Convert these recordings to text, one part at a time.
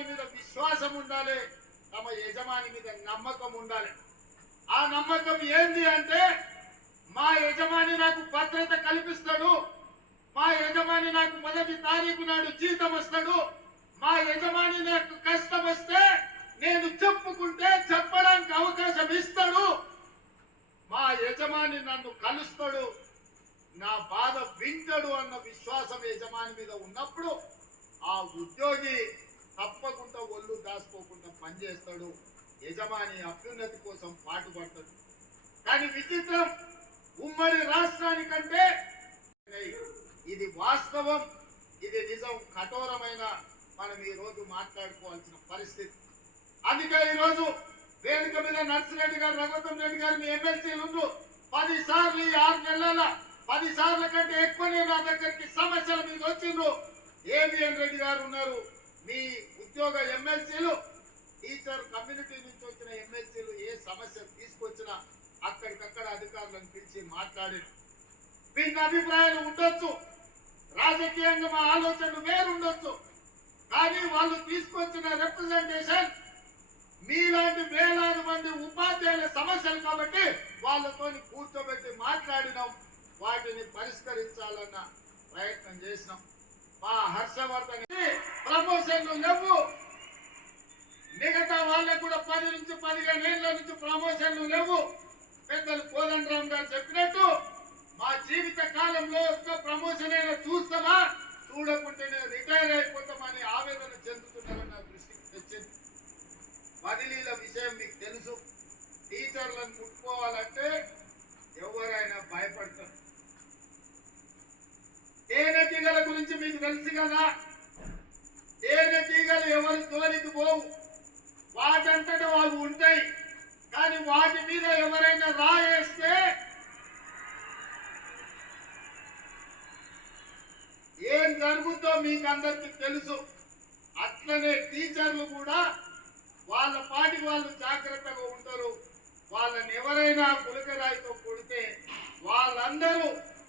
యజమాని మీద విశ్వాసం ఉండాలి తమ యజమాని మీద నమ్మకం ఉండాలి. ఆ నమ్మకం ఏంది అంటే మా యజమాని నాకు భద్రత కల్పిస్తాడు మా యజమాని నాకు మొదటి తారీఖు నాడు జీతం వస్తాడు మా యజమాని నాకు కష్టం వస్తే నేను చెప్పుకుంటే చెప్పడానికి అవకాశం ఇస్తాడు. మా యజమాని నన్ను కలుస్తాడు నా బాధ వింటాడు అన్న విశ్వాసం యజమాని మీద ఉన్నప్పుడు ఆ ఉద్యోగి తప్పకుండా ఒళ్ళు దాచుకోకుండా పనిచేస్తాడు యజమాని అభ్యున్నతి కోసం పాటుపడతాడు. కానీ విచిత్రం ఉమ్మడి రాష్ట్రానికంటే ఇది వాస్తవం ఇది నిజం కఠోరమైన మనం ఈరోజు మాట్లాడుకోవాల్సిన పరిస్థితి. అందుకే ఈరోజు వేదిక మీద నర్సిరెడ్డి గారు రఘుతం రెడ్డి గారు మీ ఎమ్మెల్సీలు ఉండ్రు. పది సార్లు ఈ ఆరు నెలల పది సార్ల కంటే ఎక్కువనే నా దగ్గరికి సమస్యల మీద వచ్చిండ్రు. ఏబిఎన్ రెడ్డి గారు ఉన్నారు. మీ ఉద్యోగ ఎమ్మెల్సీలు టీచర్ కమ్యూనిటీ నుంచి వచ్చిన ఎమ్మెల్సీలు ఏ సమస్య తీసుకొచ్చినా అక్కడికక్కడ అధికారులను పిలిచి మాట్లాడిన. భిన్న అభిప్రాయాలు ఉండొచ్చు. రాజకీయంగా మా ఆలోచనలు వేరుండొచ్చు. కానీ వాళ్ళు తీసుకొచ్చిన రిప్రజెంటేషన్ మీలాంటి వేలాది మంది ఉపాధ్యాయుల సమస్యలు కాబట్టి వాళ్ళతో కూర్చోబెట్టి మాట్లాడినాం. వాటిని పరిష్కరించాలన్న ప్రయత్నం చేసినాం. మా హర్షవర్ధన్ ప్రమోషన్లు లేవు. మిగతా వాళ్ళకు కూడా పది నుంచి పదిహేను ఏళ్ళ నుంచి ప్రమోషన్లు లేవు. పెద్దలు కోదండరామ్ గారు చెప్పినట్టు మా జీవిత కాలంలో ఒక్క ప్రమోషన్ అయినా చూస్తామా చూడకుంటేనే రిటైర్ అయిపోతామని ఆవేదన చెందుతున్నారని నా దృష్టికి తెచ్చింది. బదిలీల విషయం మీకు తెలుసు. టీచర్లను ముట్టుకోవాలంటే ఎవరైనా భయపడతారు. తేనెటీగల గురించి మీకు తెలుసు కదా? తేనెటీగలు ఎవరి తోలికి పోవు. వాటంతట వాళ్ళు ఉంటాయి. కానీ వాటి మీద ఎవరైనా రాయేస్తే ఏం జరుగుతో మీకు అందరికి తెలుసు. అట్లనే టీచర్లు కూడా వాళ్ళ పాటి వాళ్ళు జాగ్రత్తగా ఉంటారు వాళ్ళని ఎవరైనా పులకరాయితో కొడితే వాళ్ళందరూ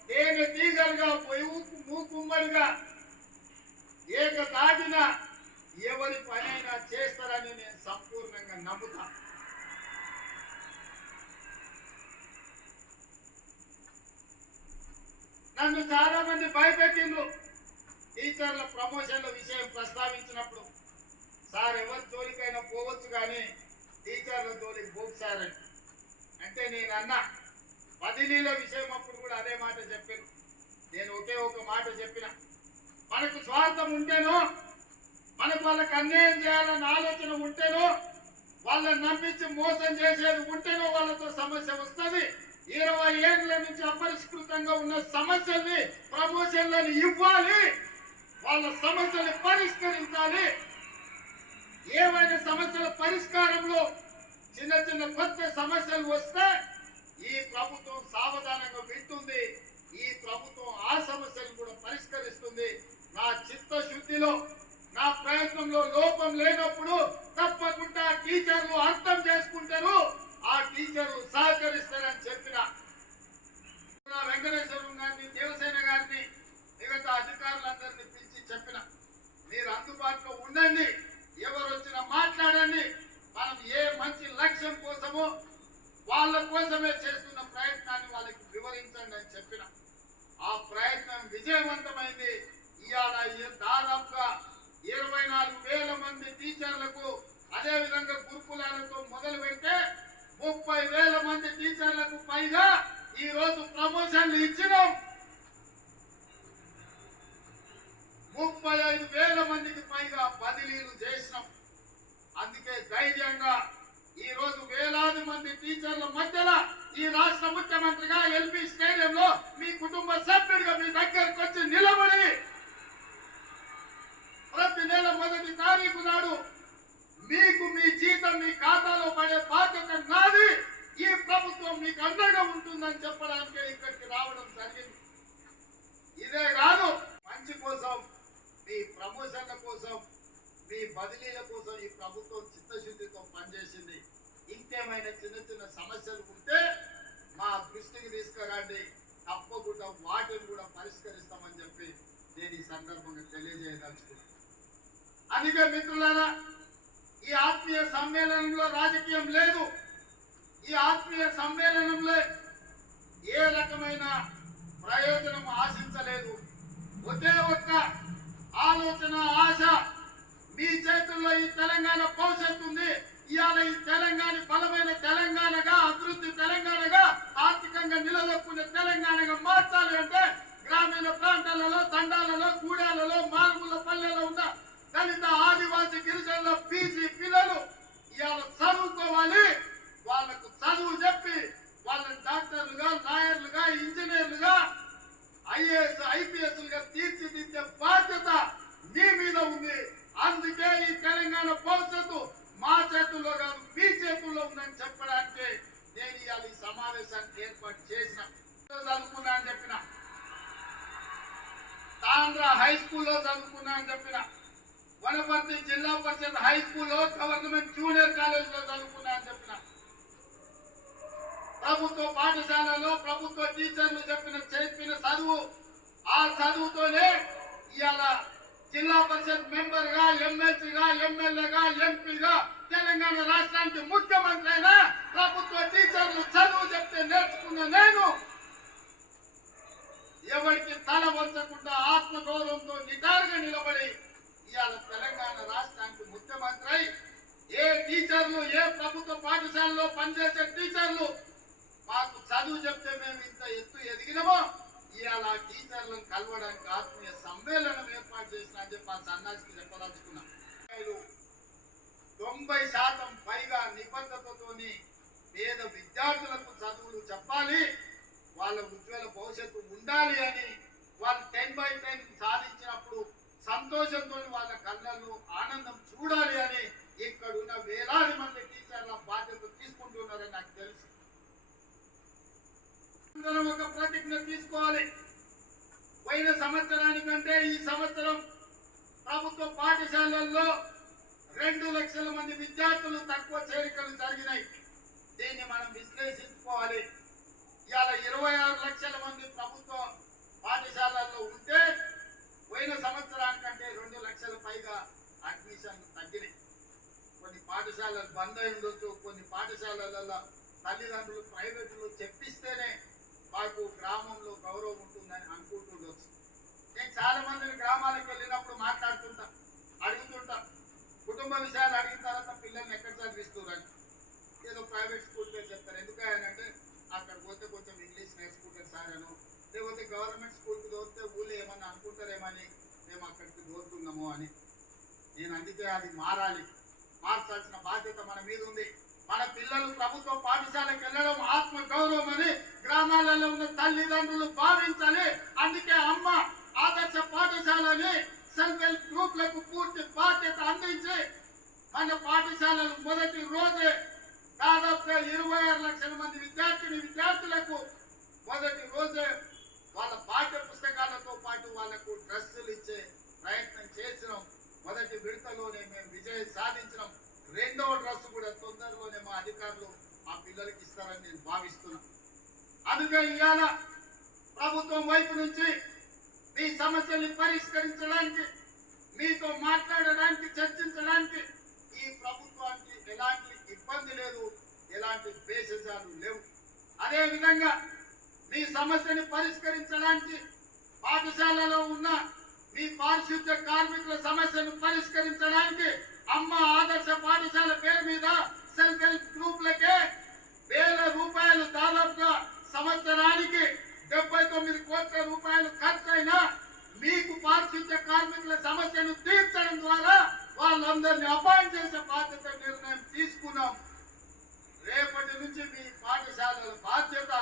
తేనె తీగలుగా పోయి మూకుమ్మడిగా ఏక దాటిన ఎవరి పనైనా చేస్తారని నేను సంపూర్ణంగా నమ్ముతా. నన్ను చాలా మంది భయపెట్టిండ్రు. టీచర్ల ప్రమోషన్ల విషయం ప్రస్తావించినప్పుడు. సార్ ఎవరి జోలికైనా పోవచ్చు కానీ టీచర్ల జోలికి పోసారని అంటే నేను అన్నా బదిలీల విషయం అప్పుడు కూడా అదే మాట చెప్పాను నేను ఒకే ఒక మాట చెప్పిన. మనకు స్వార్థం ఉంటేనో మనకు వాళ్ళకి అన్యాయం చేయాలన్న ఆలోచన ఉంటేనో వాళ్ళని నమ్మించి మోసం చేసేది ఉంటేనో వాళ్ళతో సమస్య వస్తుంది. ఇరవై ఏళ్ళ నుంచి అపరిష్కృతంగా ఉన్న సమస్యల్ని ప్రమోషన్లను ఇవ్వాలి. వాళ్ళ సమస్యలు పరిష్కరించాలి. ఏవైనా సమస్యల పరిష్కారంలో చిన్న చిన్న కొత్త సమస్యలు వస్తే ఈ ప్రభుత్వం సావధానంగా వింటుంది ఈ ప్రభుత్వం ఆ సమస్యలు కూడా పరిష్కరిస్తుంది నా చిత్తశుద్ధిలో నా ప్రయత్నంలో లోపం లేనప్పుడు తప్పకుండా టీచర్లు అర్థం చేసుకుంటారు ఆ టీచర్లు సహకరిస్తారని చెప్పిన నా వెంకటేశ్వరం గారిని దేవసేన గారిని మిగతా అధికారులందరినీ పిలిచి చెప్పిన మీరు అందుబాటులో ఉండండి ఎవరు వచ్చినా మాట్లాడండి మనం ఏ మంచి లక్ష్యం కోసమో వాళ్ళ కోసమే చేస్తున్న ప్రయత్నాన్ని వాళ్ళకి వివరించండి అని చెప్పిన ఆ ప్రయత్నం విజయవంతమైంది ఇవాళ ఈ- దాదాపుగా ఇరవై నాలుగు వేల మంది టీచర్లకు అదే విధంగా గురుకులాలతో మొదలు పెడితే ముప్పై వేల మంది టీచర్లకు పైగా ఈ రోజు ప్రమోషన్లు ఇచ్చినాం. ముప్పై ఐదు వేల మందికి పైగా బదిలీలు చేసినాం. అందుకే ధైర్యంగా ఈ రోజు వేలాది మంది టీచర్ల మధ్యలో ఈ రాష్ట్ర ముఖ్యమంత్రిగా ఎల్పి స్టేడియంలో మీ కుటుంబ సభ్యులు మీ దగ్గరకు వచ్చి నిలబడి ప్రతి నెల మొదటి తారీఖు నాడు మీకు మీ జీతం మీ ఖాతాలో పడే బాధ్యత నాది ఈ ప్రభుత్వం మీకు అండగా ఉంటుందని చెప్పడానికి ఇక్కడికి రావడం జరిగింది ఇదే కాదు మంచి కోసం మీ ప్రమోషన్ల కోసం మీ బదిలీల కోసం ఈ ప్రభుత్వం చిత్తశుద్ధితో పనిచేసింది ఇంకేమైనా చిన్న చిన్న సమస్యలు ఉంటే మా దృష్టికి తీసుకురండి తప్పకుండా వాటిని కూడా పరిష్కరిస్తామని చెప్పి నేను ఈ సందర్భంగా తెలియజేయదలుచుకున్నాను. అందుకే మిత్రులారా ఈ ఆత్మీయ సమ్మేళనంలో రాజకీయం లేదు. ఈ ఆత్మీయ సమ్మేళనంలో ఏ రకమైన ప్రయోజనం ఆశించలేదు. ఒకే ఒక్క ఆలోచన ఆశ మీ చేతుల్లో ఈ తెలంగాణ భవిష్యత్తు ఉంది. ఇవాళ ఈ తెలంగాణ బలమైన తెలంగాణగా అభివృద్ధి తెలంగాణగా ఆర్థికంగా నిలదొక్కునే తెలంగాణగా మార్చాలి అంటే గ్రామీణ ప్రాంతాలలో తండాలలో గూడాలలో మారుమూల పల్లెలో ఉన్న దళిత ఆదివాసి గిరిజనుల బీసీ పిల్లలు ఇవాళ చదువుకోవాలి వాళ్ళకు చదువు చెప్పి వాళ్ళని డాక్టర్లుగా లాయర్లుగా ఇంజనీర్లుగా ఐఏఎస్ ఐపీఎస్గా తీర్చిదిద్దే బాధ్యత మీ మీద ఉంది అందుకే ఈ తెలంగాణ భవిష్యత్తు మా చేతుల్లో కాదు మీ చేతుల్లో ఉందని చెప్పడానికి నేను ఇవాళ ఈ సమావేశాన్ని ఏర్పాటు చేసిన చదువుకున్నా అని చెప్పిన ఆంధ్ర హై స్కూల్లో చదువుకున్నా అని చెప్పిన వనపర్తి జిల్లా పరిషత్ హై స్కూల్లో గవర్నమెంట్ జూనియర్ కాలేజీలో చదువుకున్నా అని చెప్పిన ప్రభుత్వ పాఠశాలలో ప్రభుత్వ టీచర్లు చెప్పిన చెప్పిన చదువు ఆ చదువుతోనే ఇవాళ జిల్లా పరిషత్ మెంబర్గా ఎమ్మెల్సీగా ఎమ్మెల్యేగా ఎంపీగా తెలంగాణ రాష్ట్రానికి ముఖ్యమంత్రి అయినా ప్రభుత్వ టీచర్లు చదువు చెప్తే నేర్చుకున్న నేను ఎవరికి తల వంచకుండా ఆత్మ గౌరవంతో నిటారుగా నిలబడి ఇవాళ తెలంగాణ రాష్ట్రానికి ముఖ్యమంత్రి ఏ టీచర్లు ఏ ప్రభుత్వ పాఠశాలలో పనిచేసే టీచర్లు మాకు చదువు చెప్తే మేము ఇంత ఎత్తు ఎదిగినామో ఇవాళ ఆ టీచర్లను కలవడానికి ఆత్మీయ సమ్మేళనం ఏర్పాటు చేసిన అని చెప్పి ఆ సన్నాసికి చెప్పదలుచుకున్నాం. తొంభై శాతం పైగా నిబద్ధతతోని పేద విద్యార్థులకు చదువులు చెప్పాలి. వాళ్ళ ఉజ్వల భవిష్యత్తు ఉండాలి అని వాళ్ళు టెన్ బై టెన్ సాధించినప్పుడు సంతోషంతో వాళ్ళ కళ్ళల్లో ఆనందం చూడాలి అని ఇక్కడున్న వేలాది మంది టీచర్ల బాధ్యత తీసుకుంటున్నారని నాకు తెలుసు. అందరం ఒక ప్రతిజ్ఞ తీసుకోవాలి. పోయిన సంవత్సరానికంటే ఈ సంవత్సరం ప్రభుత్వ పాఠశాలల్లో రెండు లక్షల మంది విద్యార్థులు తక్కువ చేరికలు జరిగినాయి. దీన్ని మనం విశ్లేషించుకోవాలి. ఇవాళ ఇరవై ఆరు లక్షల మంది ప్రభుత్వ పాఠశాలల్లో ఉంటే పోయిన సంవత్సరానికంటే రెండు లక్షల పైగా అడ్మిషన్లు తగ్గినాయి. కొన్ని పాఠశాలలు బంద్ అయి ఉండొచ్చు కొన్ని పాఠశాలలలో తల్లిదండ్రులు ప్రైవేటులు చెప్పిస్తేనే మాకు గ్రామంలో గౌరవం ఉంటుందని అనుకుంటుండొచ్చు. నేను చాలా మందిని గ్రామాలకు వెళ్ళినప్పుడు మాట్లాడుతుంటా అడుగుతుంటా. కుటుంబ విషయాలు అడిగిన తర్వాత పిల్లల్ని ఎక్కడ చదివిస్తున్నారని ఏదో ప్రైవేట్ స్కూల్ పేరు చెప్తారు. ఎందుకంటే అక్కడ పోతే కొంచెం ఇంగ్లీష్ నేర్చుకుంటారు సార్ అను. లేకపోతే గవర్నమెంట్ స్కూల్కి దోస్తే ఊళ్ళో ఏమన్నా అనుకుంటారేమని మేము అక్కడికి దోస్తున్నాము అని. నేను అందుకే అది మారాలి. మార్చాల్సిన బాధ్యత మన మీద ఉంది. మన పిల్లలు ప్రభుత్వ పాఠశాలకు వెళ్ళడం ఆత్మ గౌరవం అని గ్రామాలలో ఉన్న తల్లిదండ్రులు భావించాలి. అందుకే అమ్మ ఆదర్శ పాఠశాలని సెల్ఫ్ హెల్ప్ గ్రూప్లకు పూర్తి బాధ్యత అందించి మన పాఠశాలలు మొదటి రోజే దాదాపుగా ఇరవై ఆరు లక్షల మంది విద్యార్థిని విద్యార్థులకు మొదటి రోజే వాళ్ళ పాఠ్య పుస్తకాలతో పాటు వాళ్ళకు డ్రెస్సులు ఇచ్చే ప్రయత్నం చేసినాం. మొదటి విడతలోనే మేము విజయం సాధించినాం. రెండవ డ్రెస్ కూడా తొందరలోనే మా అధికారులు ఆ పిల్లలకి ఇస్తారని నేను భావిస్తున్నాను. అందుకే ఇవాళ ప్రభుత్వం వైపు నుంచి మీ సమస్యల్ని పరిష్కరించడానికి మీతో మాట్లాడడానికి చర్చించడానికి ఈ ప్రభుత్వానికి ఎలాంటి ఇబ్బంది లేదు. ఎలాంటి భేషజాలు లేవు. అదే విధంగా మీ సమస్యని పరిష్కరించడానికి పాఠశాలలో ఉన్న మీ పారిశుద్ధ్య కార్మికుల సమస్యను పరిష్కరించడానికి అమ్మ ఆదర్శ పాఠశాల పేరు మీద సెల్ఫ్ హెల్ప్ గ్రూప్లకే వేల రూపాయలు దాదాపుగా సంవత్సరానికి డెబ్బై తొమ్మిది కోట్ల రూపాయలు ఖర్చైనా మీకు పారిశుద్ధ్య కార్మికుల సమస్యను తీర్చడం ద్వారా వాళ్ళందరినీ అపాయింట్ చేసే బాధ్యత నిర్ణయం తీసుకున్నాం. రేపటి నుంచి మీ పాఠశాలల బాధ్యత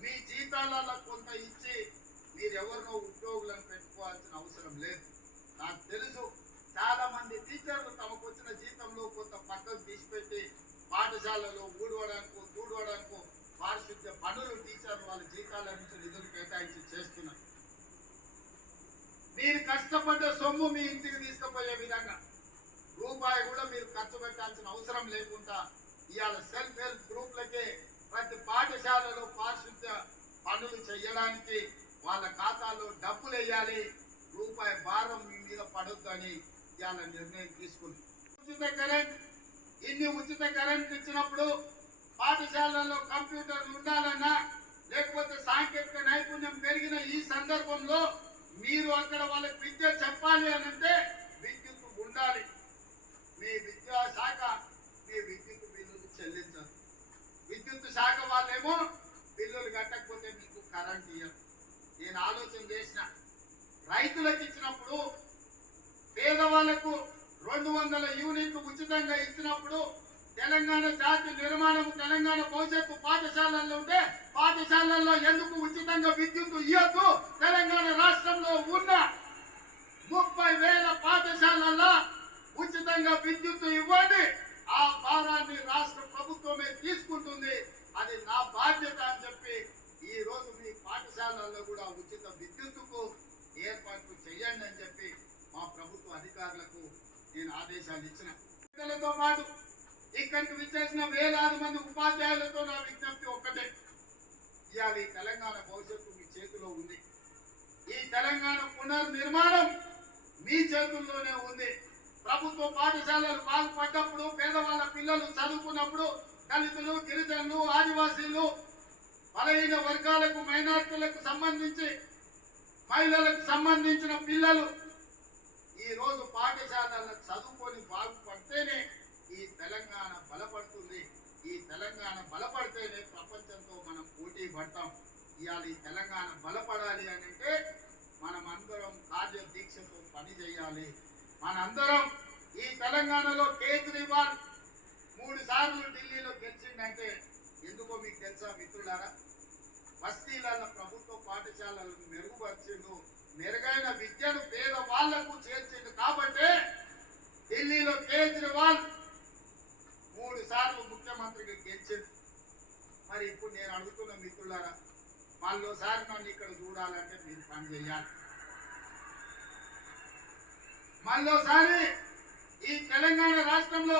మీ జీతాలలో కొంత ఇచ్చి మీరెవరినో ఉద్యోగం పెట్టుకోవాల్సిన అవసరం లేదు నాకు తెలుసు చాలా మంది టీచర్లు తమకు వచ్చిన జీతంలో కొంత పక్కకు తీసిపెట్టి పాఠశాలలో ఊడవడానికో తూడవడానికో పారిశుద్ధ్య పనులు టీచర్లు వాళ్ళ జీతాల నుంచి నిధులు కేటాయించి చేస్తున్నారు మీరు కష్టపడ్డ మీ ఇంటికి తీసుకుపోయే విధంగా రూపాయి కూడా మీరు ఖర్చు పెట్టాల్సిన అవసరం లేకుండా ఇవాళ సెల్ఫ్ హెల్ప్ గ్రూప్లకే ప్రతి పాఠశాలలో పారిశుద్ధ్య పనులు చేయడానికి వాళ్ళ ఖాతాలో డబ్బులు వేయాలి. రూపాయి భారం మీ మీద పడొద్దని ఇవాళ నిర్ణయం తీసుకుంది. ఉచిత కరెంట్ ఇన్ని ఉచిత కరెంట్ ఇచ్చినప్పుడు పాఠశాలలో కంప్యూటర్లు ఉండాలన్నా లేకపోతే సాంకేతిక నైపుణ్యం పెరిగిన ఈ సందర్భంలో మీరు అక్కడ వాళ్ళకి విద్య చెప్పాలి అని అంటే విద్యుత్ ఉండాలి. మీ విద్యా శాఖ మీ విద్యుత్ బిల్లులు చెల్లించాలి విద్యుత్ శాఖ వాళ్ళేమో బిల్లులు కట్టకపోతే మీకు కరెంట్ ఇయ్యరు. నేను ఆలోచన చేసిన. రైతులకు ఇచ్చినప్పుడు పేదవాళ్ళకు రెండు వందల యూనిట్లు ఉచితంగా ఇచ్చినప్పుడు తెలంగాణ జాతి నిర్మాణం తెలంగాణ భవిష్యత్తు పాఠశాలల్లో ఉంటే పాఠశాలల్లో ఎందుకు ఉచితంగా విద్యుత్ ఇవ్వద్దు తెలంగాణ రాష్ట్రంలో ఉన్న ముప్పై వేల పాఠశాలల్లో ఉచితంగా విద్యుత్ ఇవ్వండి. ఆ భారాన్ని రాష్ట్ర ప్రభుత్వమే తీసుకుంటుంది. అది నా బాధ్యత అని చెప్పి ఈ రోజు మీ పాఠశాలల్లో కూడా ఉచిత విద్యుత్తుకు ఏర్పాట్లు చేయండి అని చెప్పి మా ప్రభుత్వ అధికారులకు నేను ఆదేశాలు ఇచ్చిన. పాటు ఇక్కడికి విచ్చేసిన వేలాది మంది ఉపాధ్యాయులతో నా విజ్ఞప్తి ఒక్కటే. ఇవాళ ఈ తెలంగాణ భవిష్యత్తు మీ చేతిలో ఉంది. ఈ తెలంగాణ పునర్నిర్మాణం మీ చేతుల్లోనే ఉంది. ప్రభుత్వ పాఠశాలలు బాగుపడ్డప్పుడు పేదవాళ్ళ పిల్లలు చదువుకున్నప్పుడు దళితులు గిరిజనులు ఆదివాసీలు బలహీన వర్గాలకు మైనార్టీలకు సంబంధించి మహిళలకు సంబంధించిన పిల్లలు ఈరోజు పాఠశాలలకు చదువుకొని బాగుపడితేనే తెలంగాణ బలపడుతుంది. ఈ తెలంగాణ బలపడితేనే ప్రపంచంతో మనం పోటీ పడతాం. ఇవాళ ఈ తెలంగాణ బలపడాలి అని అంటే మనమందరం కార్యదీక్షతో దీక్షతో పని చేయాలి. మనందరం ఈ తెలంగాణలో కేజ్రీవాల్ మూడు సార్లు ఢిల్లీలో గెలిచిందంటే ఎందుకో మీకు తెలుసా మిత్రులారా? బస్తీలలో ప్రభుత్వ పాఠశాలలను మెరుగుపరిచిండు మెరుగైన విద్యను పేద వాళ్ళకు చేర్చిండు కాబట్టి ఢిల్లీలో కేజ్రీవాల్ ముఖ్యమంత్రిగా గెలిచింది. మరి ఇప్పుడు నేను అడుగుతున్న మిత్రులారా మళ్ళీసారి నన్ను ఇక్కడ చూడాలంటే మీరు పని చేయాలి. మళ్ళోసారి ఈ తెలంగాణ రాష్ట్రంలో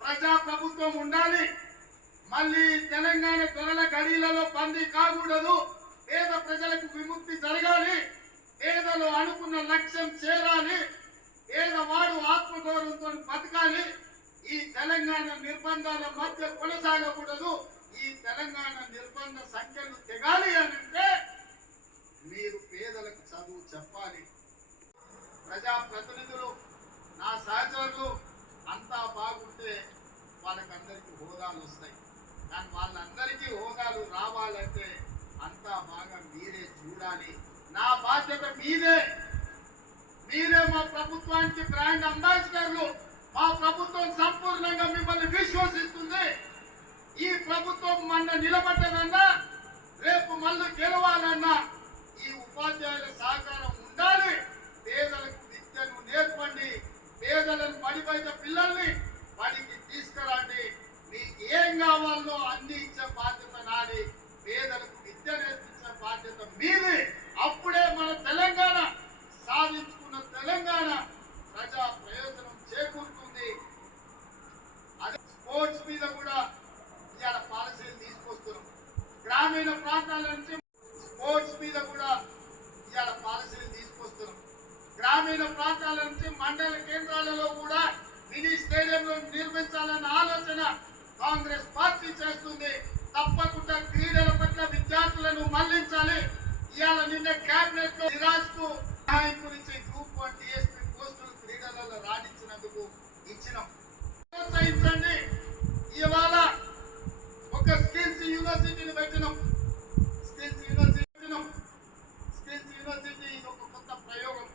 ప్రజా ప్రభుత్వం ఉండాలి. మళ్ళీ తెలంగాణ దొరల గడిలలో బందీ కాకూడదు. పేద ప్రజలకు విముక్తి జరగాలి. పేదలు అనుకున్న తెలంగాణ నిర్బంధాల మధ్య కొనసాగకూడదు. ఈ తెలంగాణ నిర్బంధ సంఖ్యలు తెగాలి అని అంటే మీరు పేదలకు చదువు చెప్పాలి. ప్రజా ప్రతినిధులు నా సహచరులు అంతా బాగుంటే వాళ్ళకందరికీ హోదాలు వస్తాయి. కానీ వాళ్ళందరికీ హోదాలు రావాలంటే అంతా బాగా మీరే చూడాలి. నా బాధ్యత మీదే. మీరే మా ప్రభుత్వానికి బ్రాండ్ అంబాసిడర్లు. మా ప్రభుత్వం సంపూర్ణంగా మిమ్మల్ని విశ్వసిస్తుంది. ఈ ప్రభుత్వం మన నిలబడ్డదన్నా రేపు మళ్ళీ గెలవాలన్నా ఈ ఉపాధ్యాయుల సహకారం ఉండాలి. పేదలకు విద్యను నేర్పండి. పేదలను బడి పిల్లల్ని బడికి తీసుకురండి. మీకు ఏం కావాలో అన్ని ఇచ్చే బాధ్యత నాది. పేదలకు విద్య నేర్పించే బాధ్యత మీది. అప్పుడే మన తెలంగాణ సాధించ తెలంగాణ ప్రజా ప్రయోజనం చేకూరుతుంది అదే స్పోర్ట్స్ మీద కూడా ఇవాళ పాలసీలు తీసుకొస్తున్నాం గ్రామీణ ప్రాంతాల నుంచి స్పోర్ట్స్ మీద కూడా ఇవాళ పాలసీలు తీసుకొస్తున్నాం గ్రామీణ ప్రాంతాల నుంచి మండల కేంద్రాలలో కూడా మినీ స్టేడియంలు నిర్మించాలన్న ఆలోచన కాంగ్రెస్ పార్టీ చేస్తుంది తప్పకుండా క్రీడల పట్ల విద్యార్థులను మళ్ళించాలి ఇవాళ నిన్న కేబినెట్లో సిరాజ్కు సహాయం గురించి గ్రూప్ వన్ డిఎస్పీ పోస్టులు క్రీడలలో రాణించినందుకు ఇచ్చినాం ప్రోత్సహించండి ఇవాళ ఒక స్కిల్స్ యూనివర్సిటీని పెట్టినాం స్కిల్స్ యూనివర్సిటీ పెట్టినాం స్కిల్స్ యూనివర్సిటీ ఇది ఒక కొత్త ప్రయోగం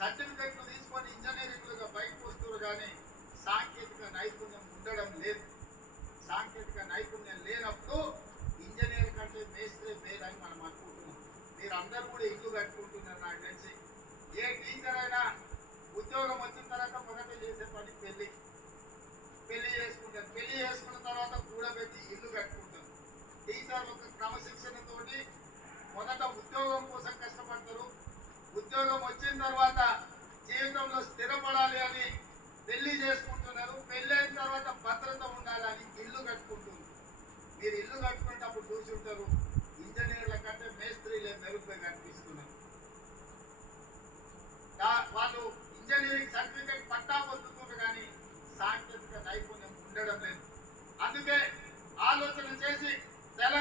సర్టిఫికెట్లు తీసుకొని ఇంజనీరింగ్లుగా బయటకు వస్తున్నారు కానీ సాంకేతిక నైపుణ్యం ఉండడం లేదు సాంకేతిక నైపుణ్యం లేనప్పుడు ఇంజనీర్ కంటే మేస్త్రి మేలని మనం అనుకుంటున్నాం మీరు అందరూ కూడా ఇల్లు కట్టుకుంటున్నారు నాకు తెలిసి ఏ టీచర్ అయినా ఉద్యోగం వచ్చిన తర్వాత మొదట చేసే పని పెళ్ళి పెళ్ళి చేసుకుంటారు పెళ్ళి చేసుకున్న తర్వాత కూడబెట్టి ఇల్లు కట్టుకుంటారు సార్ ఒక క్రమశిక్షణతోటి మొదట ఉద్యోగం కోసం కష్టపడతారు. ఉద్యోగం వచ్చిన తర్వాత జీవితంలో స్థిరపడాలి అని పెళ్ళి చేసుకుంటున్నారు. పెళ్ళి అయిన తర్వాత భద్రత ఉండాలని ఇల్లు కట్టుకుంటున్నారు. మీరు ఇల్లు కట్టుకునేటప్పుడు చూసి ఉంటారు ఇంజనీర్ల కంటే మేస్త్రీలే మెరుగ్గా కనిపిస్తారు.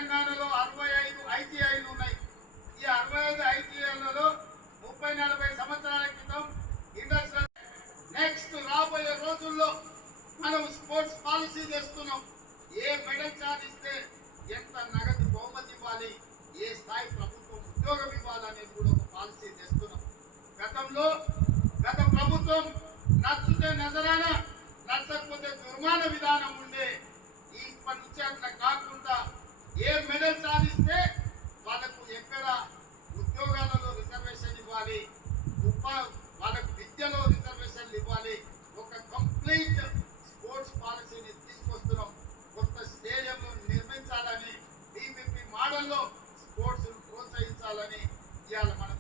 తెలంగాణలో అరవై ఐదు ఐటీఐలు ఉన్నాయి. ఈ అరవై ఐదు ఐటీఐలలో ముప్పై నలభై సంవత్సరాల క్రితం ఇండస్ట్రియల్ నెక్స్ట్ రాబోయే రోజుల్లో మనం స్పోర్ట్స్ పాలసీ చేస్తున్నాం ఏ మెడల్ సాధిస్తే ఎంత నగదు బహుమతి ఇవ్వాలి? ఏ స్థాయి ప్రభుత్వం ఉద్యోగం ఇవ్వాలనేది కూడా ఒక పాలసీ చేస్తున్నాం గతంలో గత ప్రభుత్వం నచ్చితే నజరాన నచ్చకపోతే దుర్మాన విధానం ఉండే ఇప్పటి నుంచి అట్లా కాకుండా ఏ మెడల్ సాధిస్తే వాళ్ళకు ఎక్కడ ఉద్యోగాలలో రిజర్వేషన్ ఇవ్వాలి? వాళ్ళకు విద్యలో రిజర్వేషన్లు ఇవ్వాలి? ఒక కంప్లీట్ స్పోర్ట్స్ పాలసీని తీసుకొస్తున్నాం. కొత్త స్టేడియంలు నిర్మించాలని బీబీపీ మోడల్లో స్పోర్ట్స్ ప్రోత్సహించాలని ఇవాళ మనం